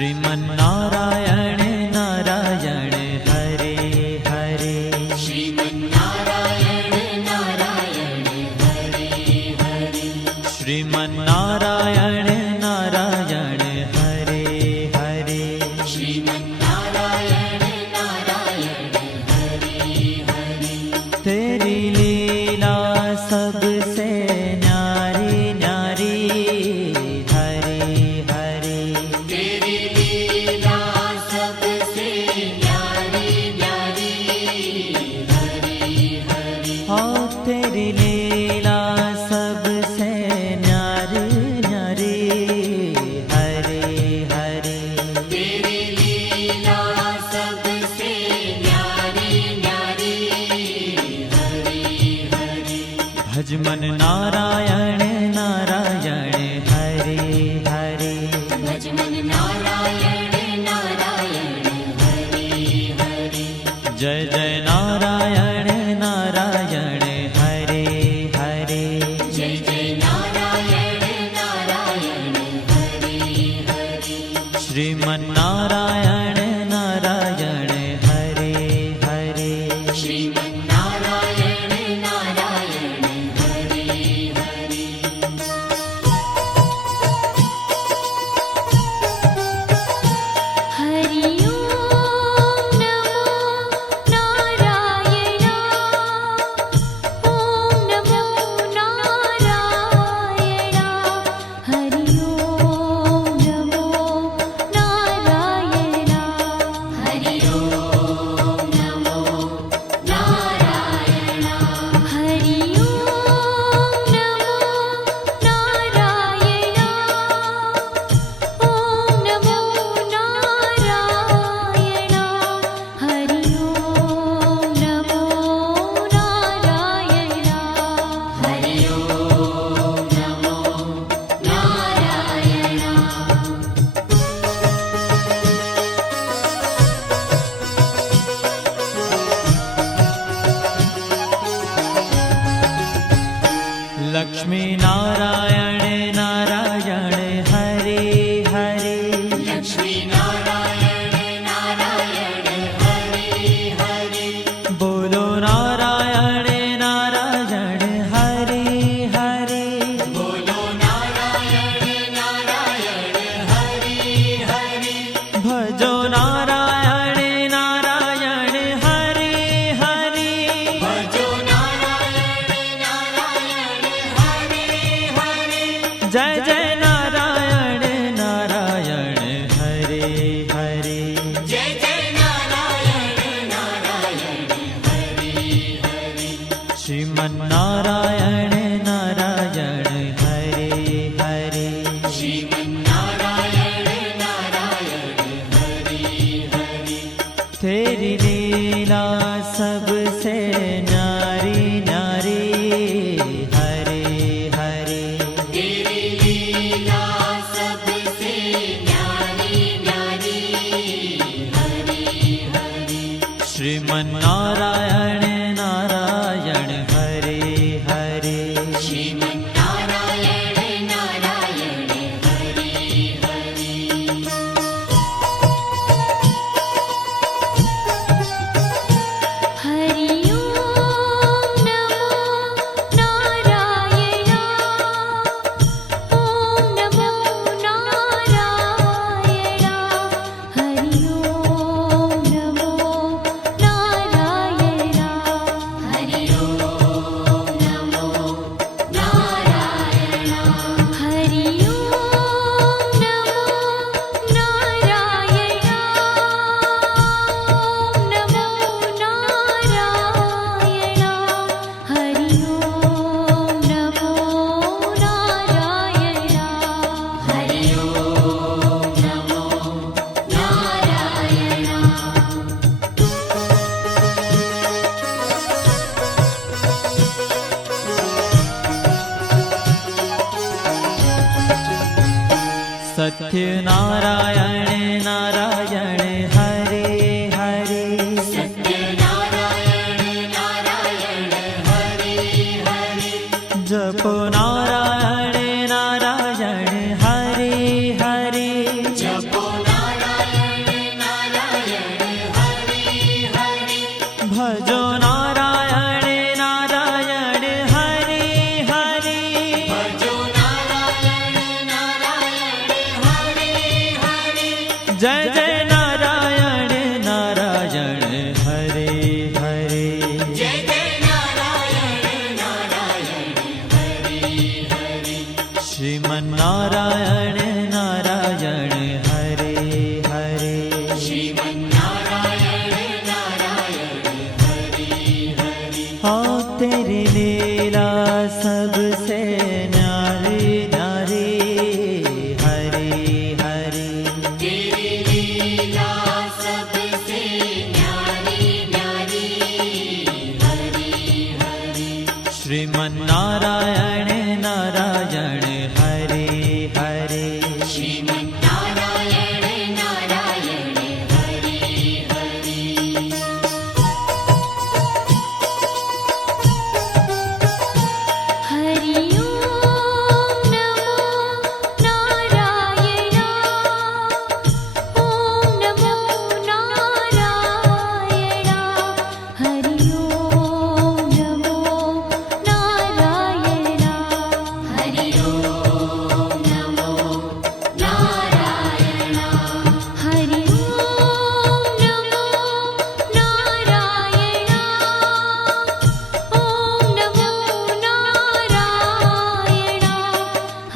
श्रीमन्नारायण नारायण हरे हरे। श्रीमन्नारायण नारायण हरे हरे। श्रीमन्नारायण नारायण हरे हरे। श्रीमन्नारायण नारायण हरे हरे। तेरी लीला सबसे न्यारी न्यारी हरे हरे। तेरी लीला सबसे न्यारी न्यारी हरे हरे। हाँ तेरी लीला सबसे न्यारी न्यारी हरे हरे। तेरी लीला सबसे न्यारी न्यारी हरे हरे। भजमन नारायण नारायण हरे हरे। भजमन नारायण नारायण हरे हरे। जय जय नारायण नारायण हरे हरे। जय जय नारायण नारायण हरे हरे। श्रीमन्नारायण नारायण हरे हरे। श्रीमन्नारायण नारायण हरे हरे। हरि ओम नमो नारायण। ओम नमो नारायण। हरि ओम नमो नारायण। हरि ओम नमो नारायण। हरि ओम नमो नारायण। ओम नमो नारायण। हरि ओम नमो नारायण। हरि ओम नमो नारायण। लक्ष्मी नारायण नारायण हरे हरे। लक्ष्मी नारायण नारायण हरे हरे। बोलो नारायण नारायण हरे हरे। बोलो नारायण नारायण हरे हरे। भजो नारायण नारायण हरे हरे। भजो नारायण नारायण हरे हरे। जय जय नारायण नारायण हरे हरे। जय जय नारायण नारायण हरे हरे। श्रीमन्नारायण नारायण हरे हरे। श्रीमन्नारायण नारायण हरे हरे। तेरी लीला सबसे न्यारी न्यारी हरे हरे। तेरी लीला सबसे न्यारी न्यारी हरे हरे। श्रीमन्नारायण नारायण हरे हरे। श्रीमन्नारायण नारायण हरे हरे। हरि ओम नमो नारायण। ओम नमो नारायण। हरि ओम नमो नारायण। हरि ओम नमो नारायण। हरि ओम नमो नारायण। ओम नमो नारायण। हरि ओम नमो नारायण। हरि ओम नमो नारायण। सत्य नारायण नारायण हरे हरे। सत्य नारायण नारायण हरे हरे। जपो नारायण नारायण हरे हरे। जपो नारायण श्रीमन्नारायण नारायण हरे हरे श्रीमन्नारायण नारायण हरि हरि हाँ तेरी लीला सबसे न्यारी न्यारी हरे हरे तेरी लीला सबसे न्यारी न्यारी हरि हरि श्रीमन्नारायण नारायण हरे हरे श्रीमन्नारायण नारायण हरि हरि हरि ओम नमो नारायण ओम नमो नारायण हरि ओम नमो नारायण हरि ओम नमो नारायण हरि ओम नमो नारायण ओम नमो नारायण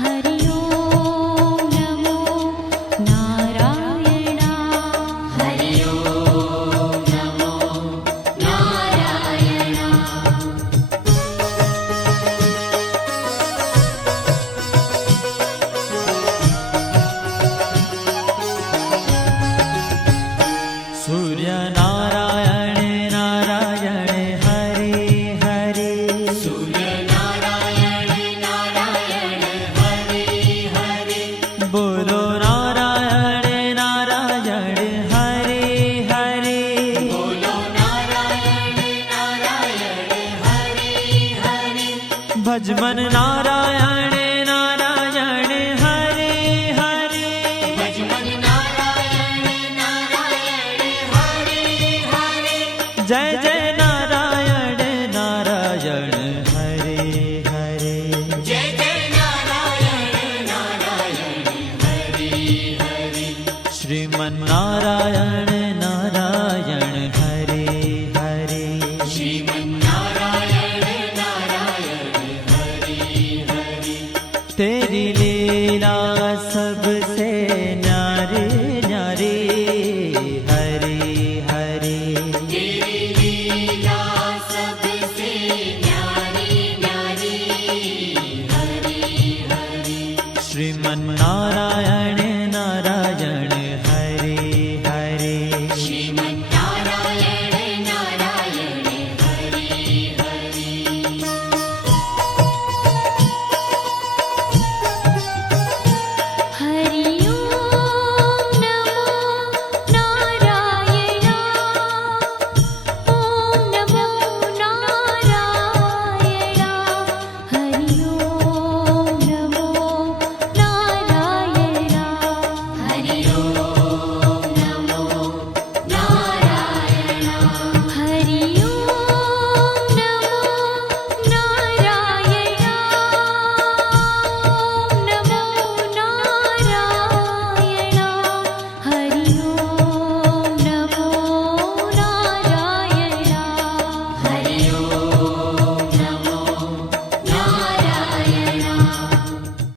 हरि ओम नमो नारायण हरि ओम नमो नारायण सूर्य नारायण नारायण हरे हरे सूर्य नारायण नारायण हरि हरि बोलो नारायण नारायण हरे हरे बोलो नारायण नारायण हरि हरि भजमन नारायण नारायण हरे हरे भजमन नारायण नारायण हरि हरि जय जय नारायण नारायण हरे हरे जय जय नारायण नारायण हरि हरि श्रीमन्नारायण नारायण हरे हरे श्रीमन्नारायण नारायण हरि हरि तेरी लीला सबसे न्यारी न्यारी हरे हरे तेरी लीला सबसे न्यारी न्यारी हरि हरि श्रीमन्नारायण